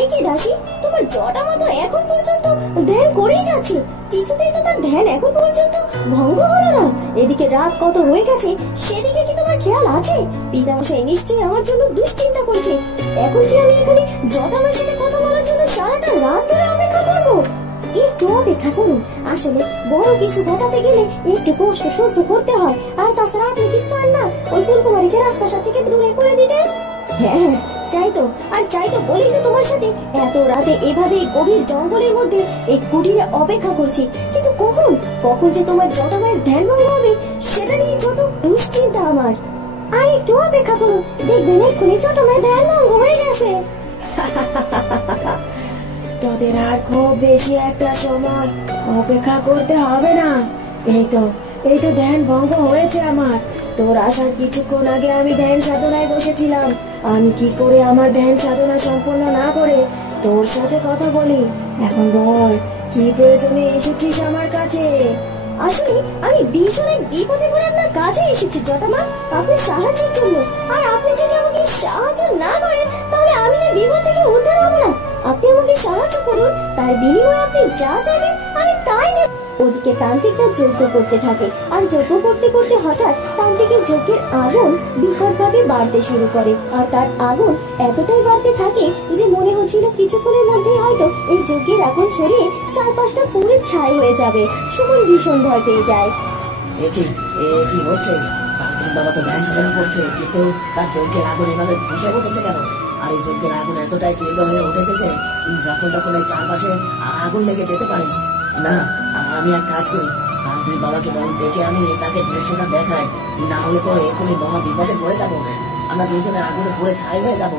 এ কি দাসী, তোমার জটা মতো এখন পর্যন্ত ধ্যান করেই যাচ্ছে, কিছুতেই তো তার ধ্যান এখন পর্যন্ত ভঙ্গ হলো না। এদিকে রাত কত হয়ে গেছে, সেদিকে কি তোমার খেয়াল আছে? পিতামশাই নিশ্চয়ই আমার জন্য দুশ্চিন্তা করছে। এখন কি আমি এখানে জটামার সাথে কথা বলার জন্য সারাটা রাত ধরে অপেক্ষা করবো? একটু অপেক্ষা করুন, আসলে বড় কিছু ঘটাতে গেলে একটু কষ্ট সহ্য করতে হয়। আর তাছাড়া আপনি কি চান না ওই ফুলকুমারীকে রাজপ্রাসাদ থেকে দূরে করে দিতে? হ্যাঁ, চাই তো বলেই তো তোমার সাথে এত রাতে এভাবে গভীর জঙ্গলের মধ্যে এই কুটিরে অপেক্ষা করছি। কিন্তু কখন কখন যে তোমার জটামায়ের ধ্যান ভঙ্গ হবে সেটা নিয়ে যত দুশ্চিন্তা আমার। আর একটু অপেক্ষা করুন, দেখবেন এক্ষুনি জটামায়ের ধ্যান ভঙ্গ হয়ে গেছে। তোদের আর খুব বেশি একটা সময় অপেক্ষা করতে হবে না। এই তো ধ্যান ভঙ্গ হয়েছে আমার। তোর আসার কিছুক্ষণ আগে আমি ধ্যান সাধনায় বসেছিলাম। আমি কি করে আমার ধ্যান সাধনা সম্পূর্ণ না করে তোর সাথে কথা বলি? এখন বল, কি প্রয়োজনে এসেছিস আমার কাছে? আসলে আমি ভীষণ বিপদে পড়ে আপনার কাছে এসেছি জটামা, আপনার সাহায্যের জন্য। আর আপনি যদি আমাকে সাহায্য না করেন তাহলে আমি যে বিপদ থেকে উদ্ধার হব না। আপনি আমাকে সাহায্য করুন, তার বিনিময়ে আপনি যা চাইবেন আমি তাই দেব। ওদিকে তান্ত্রিকটা যজ্ঞ করতে থাকে, আর যজ্ঞ করতে করতে হঠাৎ তান্ত্রিকের যজ্ঞের আগুন বিকটভাবে বাড়তে শুরু করে। আর তার আগুন এতটাই বাড়তে থাকে যে মনে হচ্ছিল কিছুক্ষণের মধ্যেই হয়তো এই যজ্ঞের আগুন ছড়িয়ে চারপাশটা পুরো ছাই হয়ে যাবে। সুমন ভীষণ ভয় পেয়ে যায়। কি হচ্ছে? তান্ত্রিক বাবা তো ধ্যান সাধনা করছে, কিন্তু তার যজ্ঞের আগুন এভাবে ভুসে উঠেছে কেন? আর এই যজ্ঞের আগুন এতটাই তীব্র হয়ে উঠেছে যে যখন তখন এই চারপাশে আগুন লেগে যেতে পারে। না, আমি এক কাজ করি, তান্ত্রিক বাবাকে বরং ডেকে আমি তাকে দৃশ্যটা দেখাই, না হলে তো এখনই মহা বিপদে পড়ে যাব। আমরা দুজনে আগুনে পুড়ে ছাই হয়ে যাব।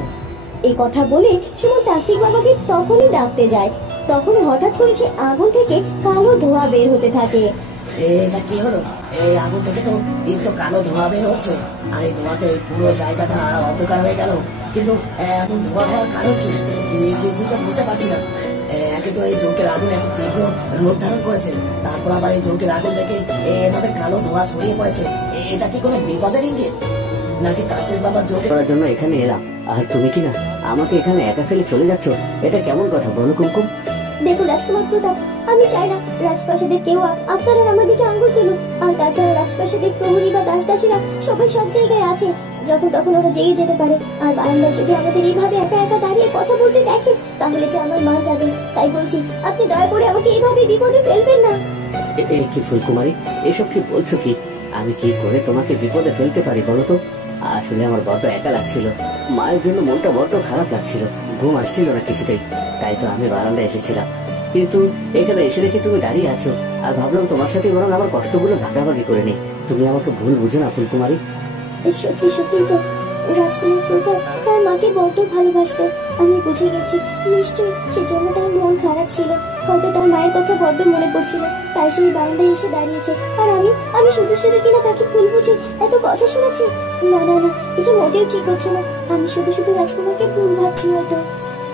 এই কথা বলে সুমন তান্ত্রিক বাবাকে তখনই ডাকতে যায়। তখন হঠাৎ করে সে আগুন থেকে কালো ধোঁয়া বের হতে থাকে। এটা কি হলো? এই আগুন থেকে তো তীব্র কালো ধোঁয়া বের হচ্ছে, আর এই ধোঁয়াতে পুরো জায়গাটা অন্ধকার হয়ে গেল। কিন্তু এমন ধোঁয়া হওয়ার কারণ কি? কিছু তো বুঝতে পারছি না। একে তো এই যজ্ঞের আগুন এত তীব্র রূপ ধারণ করেছে, তারপর আবার এই যজ্ঞের আগুন থেকে এভাবে কালো ধোঁয়া ছড়িয়ে পড়েছে। এটা কি কোনো বিপদের ইঙ্গিত, নাকি তান্ত্রিক বাবার যজ্ঞ করার জন্য এখানে এলাম, আর তুমি কি না আমাকে এখানে একা ফেলে চলে যাচ্ছ? এটা কেমন কথা বলো কুমকুম? দেখো রাজকুমার প্রতাপ, আমি চাই না রাজপ্রাসাদের কেউ আপনারা আমার দিকে আঙ্গুল তুলুক। আর তাছাড়া রাজপ্রাসাদের প্রহরী বা দাসদাসীরা সবাই সব জায়গায় আছে, যখন তখন ওরা জেগে যেতে পারে। আর বারান্দায় যদি আমাদের এইভাবে একা একা দাঁড়িয়ে কথা বলতে দেখে তাহলে যে আমার মা যাবে। তাই বলছি, আপনি দয়া করে আমাকে এইভাবে বিপদে ফেলবেন না। এই কি ফুলকুমারী, এসব কি বলছো? কি আমি কি করে তোমাকে বিপদে ফেলতে পারি বলো তো? আসলে আমার বড্ড একা লাগছিল, মায়ের জন্য মনটা বড্ড খারাপ লাগছিল, ঘুম আসছিল না কিছুতেই। তাই তো আমি বারান্দায় এসেছিলাম, কিন্তু এখানে এসে দেখি তুমি দাঁড়িয়ে আছো, আর ভাবলাম তোমার সাথে বরং আমার কষ্টগুলো ভাগাভাগি করে নি। তুমি আমাকে ভুল বুঝো না ফুলকুমারী। সত্যি সত্যি তো রাজকুমার প্রতাপ তার মাকে বড্ড ভালোবাসতো। আমি বুঝে গেছি, নিশ্চয়ই সেজন্য তার মন খারাপ ছিল। হয়তো তার মায়ের কথা বড্ড মনে পড়ছিল, তাই সেই বারান্দায় এসে দাঁড়িয়েছে। আর আমি শুধু শুধু কিনা তাকে ভুল বুঝে এত কথা শোনাচ্ছি। না না না, এটা মোটেও ঠিক হচ্ছে না। আমি শুধু শুধু রাজকুমারকে ভুল ভাবছি হয়তো।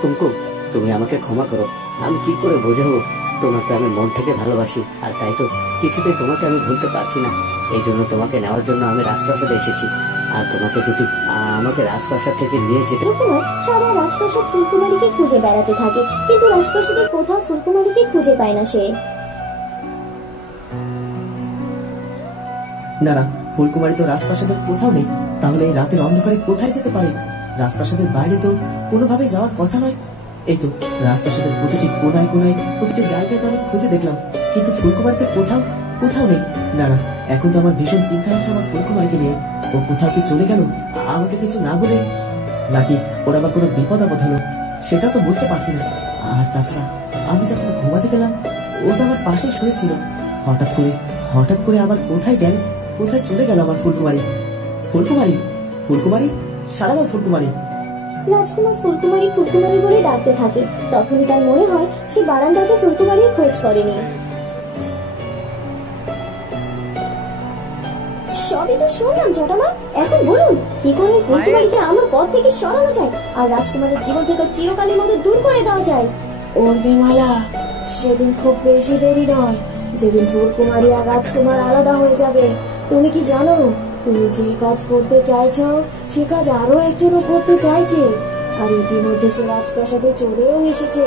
কুমকুম, তুমি আমাকে ক্ষমা করো। আমি কি করে বোঝাবো, তোমাকে আমি মন থেকে ভালোবাসি, আর তাই তো কিছুতেই তোমাকে আমি ভুলতে পারছি না। এই জন্য তোমাকে নেওয়ার জন্য আমি রাজপ্রাসাদে এসেছি। আর তোমাকে যদি আমাকে রাজপ্রাসাদ থেকে নিয়ে যেতে। সারা রাজপ্রাসাদ ফুলকুমারীকে খুঁজে বেড়াতে থাকে, কিন্তু রাজপ্রাসাদের কোথাও ফুলকুমারীকে খুঁজে পায় না সে। না, ফুলকুমারী তো রাজপ্রাসাদের কোথাও নেই। তাহলে এই রাতের অন্ধকারে কোথায় যেতে পারে? রাজপ্রাসাদের বাইরে তো কোনোভাবেই যাওয়ার কথা নয়। এই তো রাজপ্রাসাদের প্রতিটি কোনায় কোনায় প্রতিটি জায়গায় তো আমি খুঁজে দেখলাম, কিন্তু ফুলকুমারী তো কোথাও নেই। না, এখন তো আমার ভীষণ চিন্তা হচ্ছে আমার ফুলকুমারীকে নিয়ে। ও কোথাও কি চলে গেল আমাকে কিছু না বলে, নাকি ওর আবার কোনো বিপদ আপদ হলো, সেটা তো বুঝতে পারছি না। আর তাছাড়া আমি যখন ঘুমাতে গেলাম ও তো আমার পাশে শুয়েছিল। হঠাৎ করে আবার কোথায় চলে গেল আমার ফুলকুমারী? সারা দাও ফুলকুমারী। রাজকুমার ফুলকুমারী বলে ডাকতে থাকে। তখনই তার মনে হয় সে বারান্দাতে ফুলকুমারীর খোঁজ করেনি। সবই তো শুনলাম জটামা, এখন বলুন কি করে ফুলকুমারীকে আমার পথ থেকে সরানো যায় আর রাজকুমারের জীবন থেকে চিরকালের মতো দূর করে দেওয়া যায়? ওর বিমালা, সেদিন খুব বেশি দেরি নয়, যেদিন ফুলকুমারী আর রাজকুমার আলাদা হয়ে যাবে। তুমি কি জানো, তুমি যে কাজ করতে চাইছো সে কাজ আরো একজনও করতে চাইছে। আর ইতিমধ্যে সে রাজপ্রাসাদে চলেও এসেছে।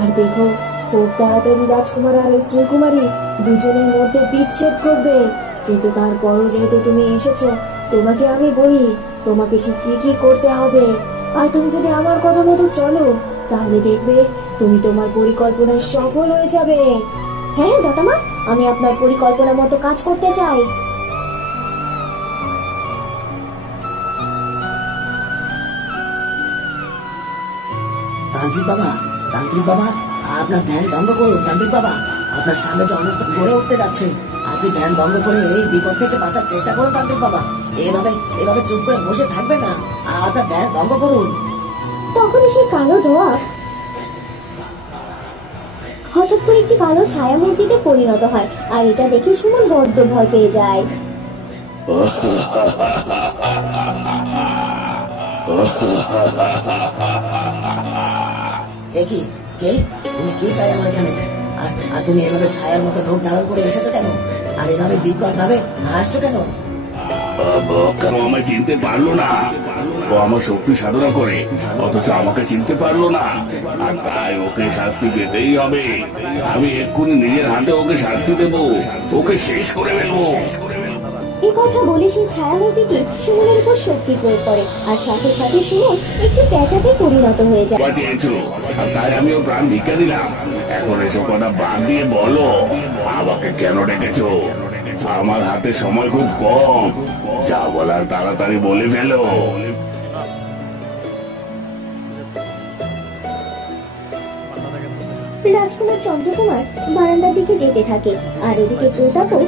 আর দেখো, খুব তাড়াতাড়ি রাজকুমার আর ওই ফুলকুমারী দুজনের মধ্যে বিচ্ছেদ করবে। কিন্তু তারপরও যেহেতু তুমি এসেছো, তোমাকে আমি বলি তোমাকে ঠিক কি কি করতে হবে। আর তুমি যদি আমার কথা মতো চলো, তাহলে দেখবে তুমি তোমার পরিকল্পনায় সফল হয়ে যাবে। হ্যাঁ জটামা, আমি আপনার পরিকল্পনা মতো কাজ করতে চাই। তান্ত্রিক বাবা, তান্ত্রিক বাবা, আপনার ধ্যান ভঙ্গ করুন। তান্ত্রিক বাবা, আপনার সামনে যে অনর্থ গড়ে উঠতে যাচ্ছে, আপনি ধ্যান ভঙ্গ করে এই বিপদ থেকে বাঁচার চেষ্টা করুন। তান্ত্রিক বাবা, এভাবে এভাবে চুপ করে বসে থাকবেন না, আপনার ধ্যান ভঙ্গ করুন। তখনই সেই কালো ধোঁয়া হঠাৎ করে একটি কালো ছায়া মূর্তিতে পরিণত হয়। আর এটা দেখে সুমন বড্ড ভয় পেয়ে যায়। কি কে তুমি? কি চাই আমার এখানে? আর আর তুমি এভাবে ছায়ার মতো রূপ ধারণ করে এসেছো কেন? আর এভাবে বিকট ভাবে হাসছো কেন? কেন আমায় চিনতে পারলো না? ও আমার শক্তি সাধনা করে, অথচ আমাকে চিনতে পারলো না। আর তাই ওকে শাস্তি পেতেই হবে। আমি এক্ষুনি নিজের হাতে ওকে শাস্তি দেবো, ওকে শেষ করে ফেলবো। এই কথা বলে সেই ছায়া মূর্তিটি সুমনের উপর শক্তি প্রয়োগ করে। আর সাথে সাথে সুমন একটি পেঁচাতে পরিণত হয়ে যায়। বাঁচিয়েছো, আর তাই আমি ওর প্রাণ ভিক্ষা দিলাম। এখন এসব কথা বাদ দিয়ে বলো, আমাকে কেন ডেকেছো? আমার হাতে সময় খুব কম, যা বলার তাড়াতাড়ি বলে ফেলো। রাজকুমার চন্দ্রকুমার বারান্দার দিকে যেতে থাকে। আর এদিকে প্রতাপও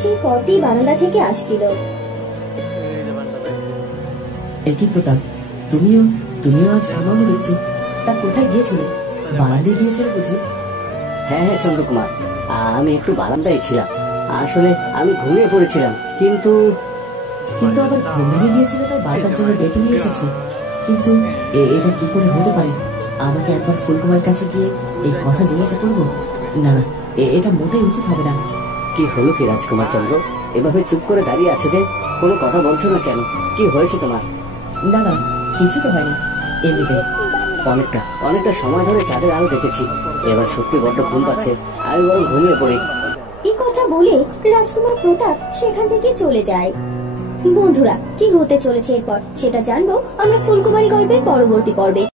সেই পথেই বারান্দা থেকে আসছিল। একই প্রতাপ, তুমিও আজ ঘুমানো দেখছি। তা কোথায় গিয়েছিলে? বারান্দায় গিয়েছিলে বুঝি? হ্যাঁ হ্যাঁ চন্দ্রকুমার, আমি একটু বারান্দায় ছিলাম। আসলে আমি ঘুমিয়ে পড়েছিলাম, কিন্তু আবার ঘুম ভেঙে গিয়েছিল তাই বারটার জন্য ডেকে নিয়ে এসেছে। কিন্তু এটা কি করে হতে পারে? আমাকে একবার ফুলকুমারের কাছে গিয়ে এই কথা জিজ্ঞাসা করবো। না না, এটা মোটেই উচিত হবে না। কি হলো কি রাজকুমার চন্দ্র? এভাবে চুপ করে দাঁড়িয়ে আছে যে, কোনো কথা বলছো না কেন? কি হয়েছে তোমার? না না, কিছু তো হয়নি, এমনিতে। অনেকটা সময় ধরে চাঁদের আলো দেখেছি। এবার সত্যি বড্ড ঘুম পাচ্ছে, আমি বরং ঘুমিয়ে পড়ি। এই কথা বলে রাজকুমার প্রতাপ সেখান থেকে চলে যায়। বন্ধুরা, কি হতে চলেছে এরপর সেটা জানবো আমরা ফুলকুমারী গল্পের পরবর্তী পর্বে।